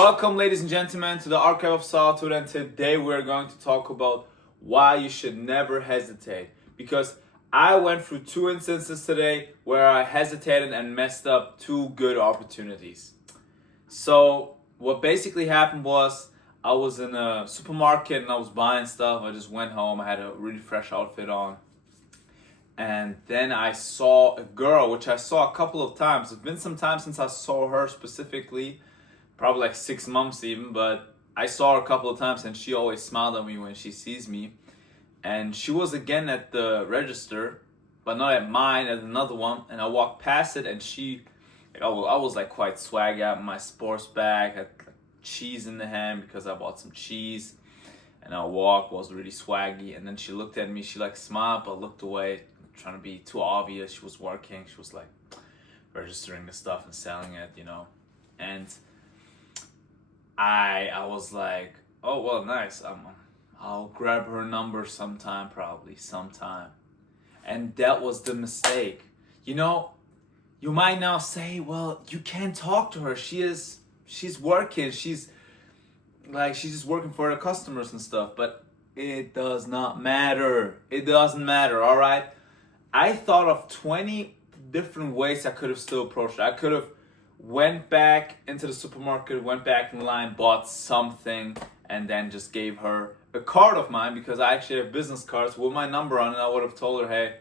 Welcome, ladies and gentlemen, to the Archive of Solitude, and today we're going to talk about why you should never hesitate. Because I went through two instances today where I hesitated and messed up two good opportunities. So what basically happened was I was in a supermarket and I was buying stuff. I just went home. I had a really fresh outfit on. And then I saw a girl, which I saw a couple of times. It's been some time since I saw her specifically, probably like 6 months even, but I saw her a couple of times and she always smiled at me when she sees me. And she was again at the register, but not at mine, at another one. And I walked past it and I was like quite swag out in my sports bag, had cheese in the hand because I bought some cheese. And I walked, was really swaggy. And then she looked at me, she like smiled, but looked away, trying to be too obvious. She was working, she was like registering the stuff and selling it, And I was like, oh, well, nice. I'll grab her number sometime. And that was the mistake. You might now say, well, you can't talk to her. She's working. She's just working for her customers and stuff. But it does not matter. It doesn't matter, all right? I thought of 20 different ways I could have still approached her. I could have went back into the supermarket, went back in line, bought something, and then just gave her a card of mine because I actually have business cards with my number on it. I would have told her, hey,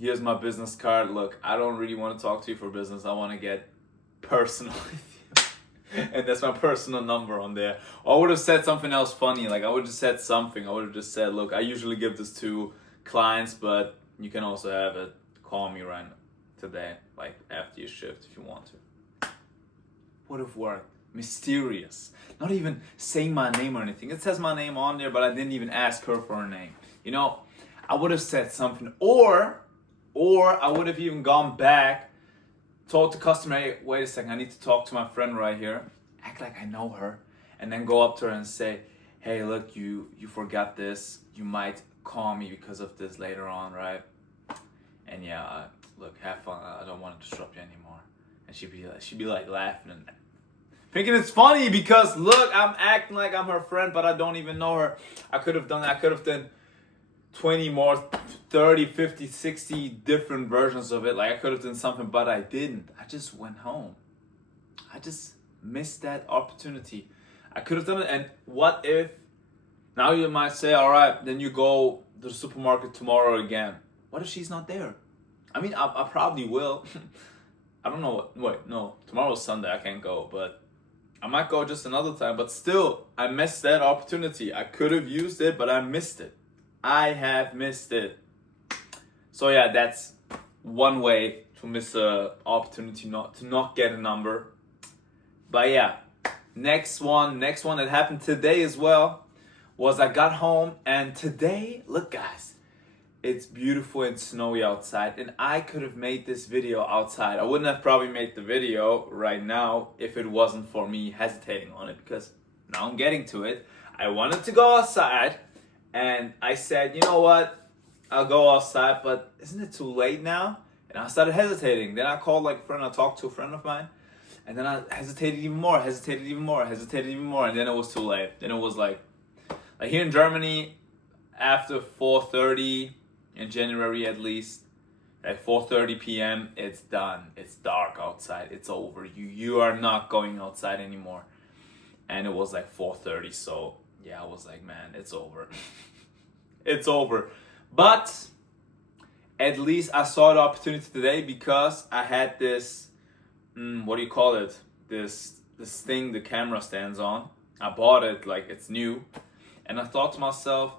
here's my business card. Look, I don't really want to talk to you for business. I want to get personal with you. And that's my personal number on there. Or I would have said something else funny. Like I would have said something. I would have just said, look, I usually give this to clients, but you can also have it. Call me right today, like after your shift if you want to. Would have worked. Mysterious. Not even saying my name or anything. It says my name on there, but I didn't even ask her for her name. I would have said something. Or I would have even gone back, told the customer, hey, wait a second, I need to talk to my friend right here. Act like I know her. And then go up to her and say, hey, look, you forgot this. You might call me because of this later on, right? And yeah, look, have fun. I don't want to disrupt you anymore. And she'd be like laughing and thinking it's funny because look, I'm acting like I'm her friend, but I don't even know her. I could have done 20 more, 30, 50, 60 different versions of it. Like I could have done something, but I didn't. I just went home. I just missed that opportunity. I could have done it. And what if, now you might say, all right, then you go to the supermarket tomorrow again. What if she's not there? I mean, I probably will. I don't know tomorrow's Sunday, I can't go, but I might go just another time, but still, I missed that opportunity. I could have used it, but I missed it. I have missed it. So yeah, that's one way to miss an opportunity to not get a number. But yeah, next one that happened today as well was I got home, and today, look guys, it's beautiful and snowy outside, and I could have made this video outside. I wouldn't have probably made the video right now if it wasn't for me hesitating on it, because now I'm getting to it. I wanted to go outside, and I said, you know what? I'll go outside, but isn't it too late now? And I started hesitating. Then I called like a friend, I talked to a friend of mine, and then I hesitated even more, and then it was too late. Then it was like here in Germany, after 4:30, in January at least, at 4:30 p.m. it's done. It's dark outside. It's over. You are not going outside anymore. And it was like 4:30, so yeah, I was like, man, it's over. It's over. But at least I saw the opportunity today because I had this, what do you call it? This thing the camera stands on. I bought it like it's new. And I thought to myself,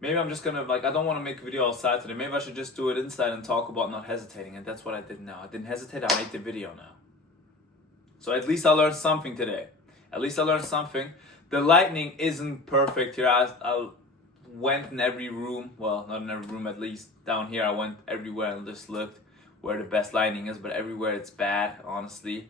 maybe I'm just gonna, I don't want to make a video outside today. Maybe I should just do it inside and talk about not hesitating. And that's what I did now. I didn't hesitate, I made the video now. So at least I learned something today. The lighting isn't perfect here. I went in every room. Well, not in every room, at least down here. I went everywhere and just looked where the best lighting is. But everywhere it's bad, honestly.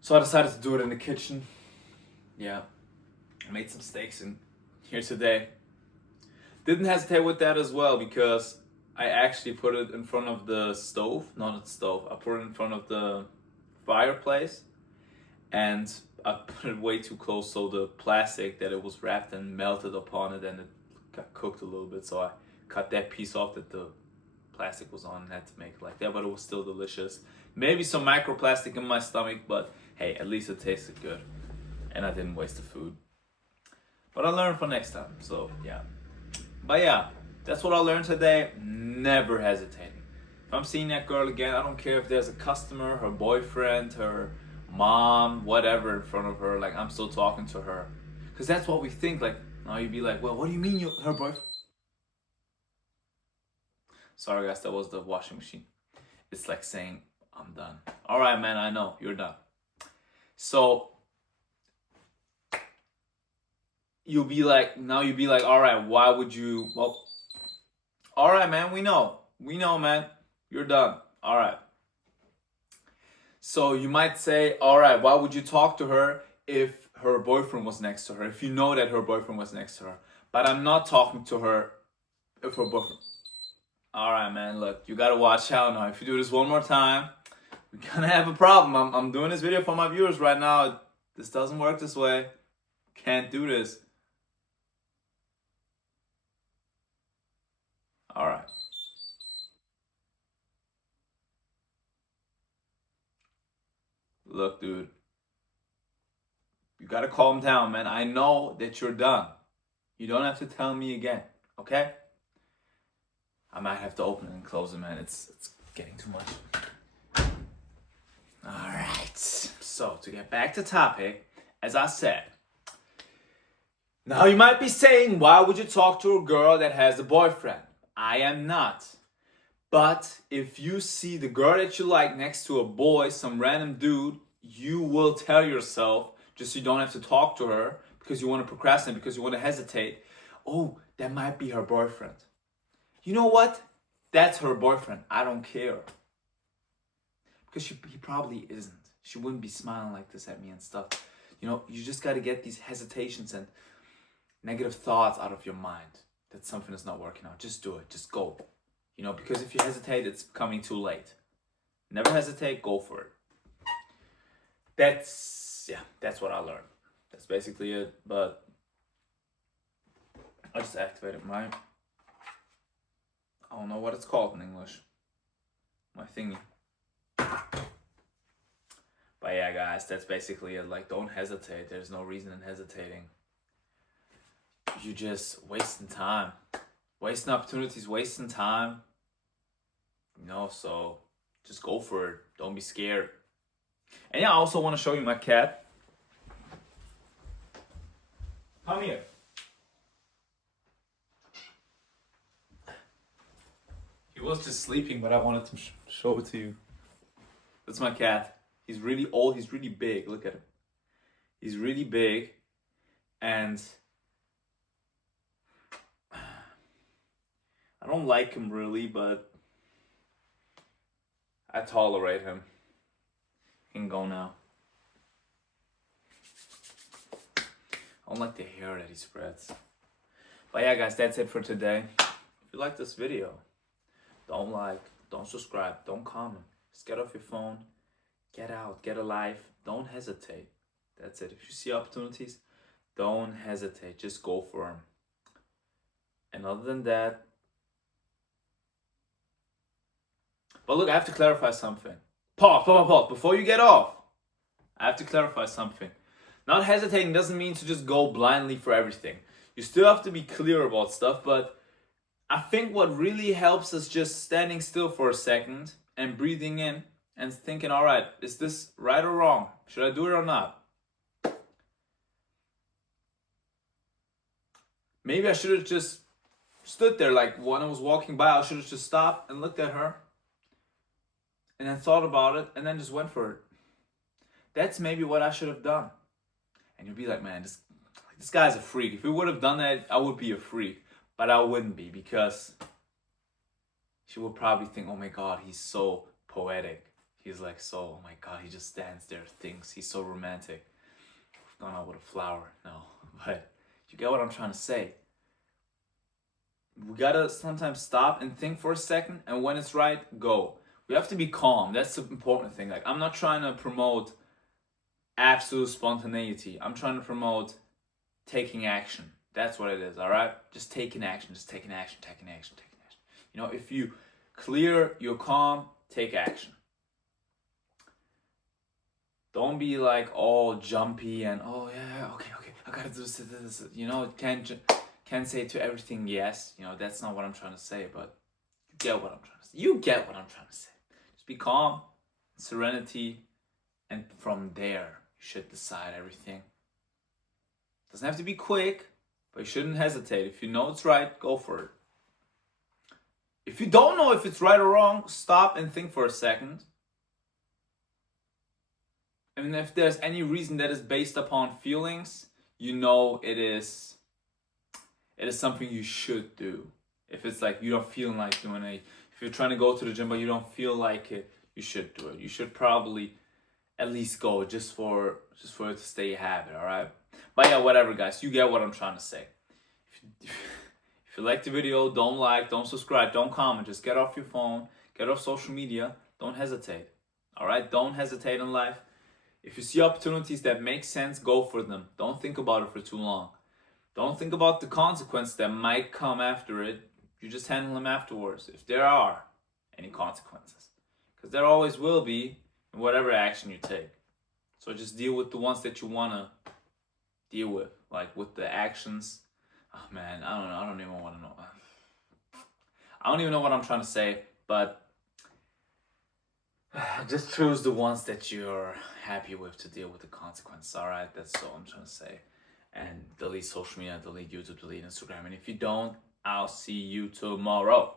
So I decided to do it in the kitchen. Yeah. I made some steaks in here today. Didn't hesitate with that as well because I actually put it in front of the stove. Not the stove. I put it in front of the fireplace. and I put it way too close, so the plastic that it was wrapped in melted upon it, and it got cooked a little bit. So I cut that piece off that the plastic was on and had to make it like that, but it was still delicious. Maybe some microplastic in my stomach, but hey, at least it tasted good, and I didn't waste the food. But I learned for next time, so yeah. But yeah, that's what I learned today. Never hesitating. If I'm seeing that girl again, I don't care if there's a customer, her boyfriend, her mom, whatever in front of her, like I'm still talking to her. Because that's what we think, like, now you'd be like, well, what do you mean her boyfriend? Sorry guys, that was the washing machine. It's like saying, I'm done. All right, man, I know, you're done. So, you'll be like, all right, why would you, well, all right, man, we know, man, you're done. All right. So you might say, all right, why would you talk to her if her boyfriend was next to her, if you know that her boyfriend was next to her? But I'm not talking to her if her boyfriend. All right, man, look, you gotta watch out now. If you do this one more time, we're gonna have a problem. I'm doing this video for my viewers right now. This doesn't work this way. Can't do this. All right. Look, dude, you gotta calm down, man. I know that you're done. You don't have to tell me again, okay? I might have to open it and close it, man. It's getting too much. All right. So to get back to topic, as I said, now you might be saying, why would you talk to a girl that has a boyfriend? I am not. But if you see the girl that you like next to a boy, some random dude, you will tell yourself, just so you don't have to talk to her, because you want to procrastinate, because you want to hesitate, oh, that might be her boyfriend. You know what? That's her boyfriend. I don't care. Because he probably isn't. She wouldn't be smiling like this at me and stuff. You know, you just got to get these hesitations and negative thoughts out of your mind that something is not working out. Just do it. Just go. You know, because if you hesitate, it's coming too late. Never hesitate. Go for it. That's what I learned. That's basically it. But I just activated my, I don't know what it's called in English. My thingy. But yeah, guys, that's basically it. Like, don't hesitate. There's no reason in hesitating. You're just wasting time. Wasting opportunities, wasting time. You know, so just go for it. Don't be scared. And yeah, I also want to show you my cat. Come here. He was just sleeping, but I wanted to show it to you. That's my cat. He's really old. He's really big. Look at him. He's really big. And I don't like him really, but I tolerate him. He can go now. I don't like the hair that he spreads. But yeah, guys, that's it for today. If you like this video, don't like, don't subscribe, don't comment. Just get off your phone, get out, get a life. Don't hesitate. That's it. If you see opportunities, don't hesitate. Just go for them. And other than that, but look, I have to clarify something. Pause. Before you get off, I have to clarify something. Not hesitating doesn't mean to just go blindly for everything. You still have to be clear about stuff, but I think what really helps is just standing still for a second and breathing in and thinking, all right, is this right or wrong? Should I do it or not? Maybe I should have just stood there, like when I was walking by, I should have just stopped and looked at her and then thought about it and then just went for it. That's maybe what I should have done. And you'll be like, man, this guy's a freak. If he would have done that, I would be a freak. But I wouldn't be, because she would probably think, oh my God, he's so poetic. He's like so, oh my God, he just stands there, thinks he's so romantic. Gone out with a flower. No, but you get what I'm trying to say. We gotta sometimes stop and think for a second, and when it's right, go. We have to be calm. That's the important thing. Like, I'm not trying to promote absolute spontaneity. I'm trying to promote taking action. That's what it is, all right? Just taking action, just taking action, taking action, taking action. You know, if you clear, you're calm, take action. Don't be like all jumpy and, oh yeah, okay, I gotta do this. You know, can't say to everything yes. You know, that's not what I'm trying to say, but you get what I'm trying to say. You get what I'm trying to say. Just be calm, serenity, and from there, you should decide everything. Doesn't have to be quick, but you shouldn't hesitate. If you know it's right, go for it. If you don't know if it's right or wrong, stop and think for a second. And if there's any reason that is based upon feelings, you know it is something you should do. If it's like you don't feel like doing it, if you're trying to go to the gym but you don't feel like it, you should do it. You should probably at least go just for it to stay a habit, all right? But yeah, whatever, guys. You get what I'm trying to say. If you like the video, don't like, don't subscribe, don't comment. Just get off your phone, get off social media. Don't hesitate, all right? Don't hesitate in life. If you see opportunities that make sense, go for them. Don't think about it for too long. Don't think about the consequences that might come after it. You just handle them afterwards, if there are any consequences. Because there always will be in whatever action you take. So just deal with the ones that you want to deal with. Like with the actions. Oh man, I don't know. I don't even want to know. I don't even know what I'm trying to say, but just choose the ones that you're happy with to deal with the consequences, all right? That's all I'm trying to say. And delete social media, delete YouTube, delete Instagram. And if you don't, I'll see you tomorrow.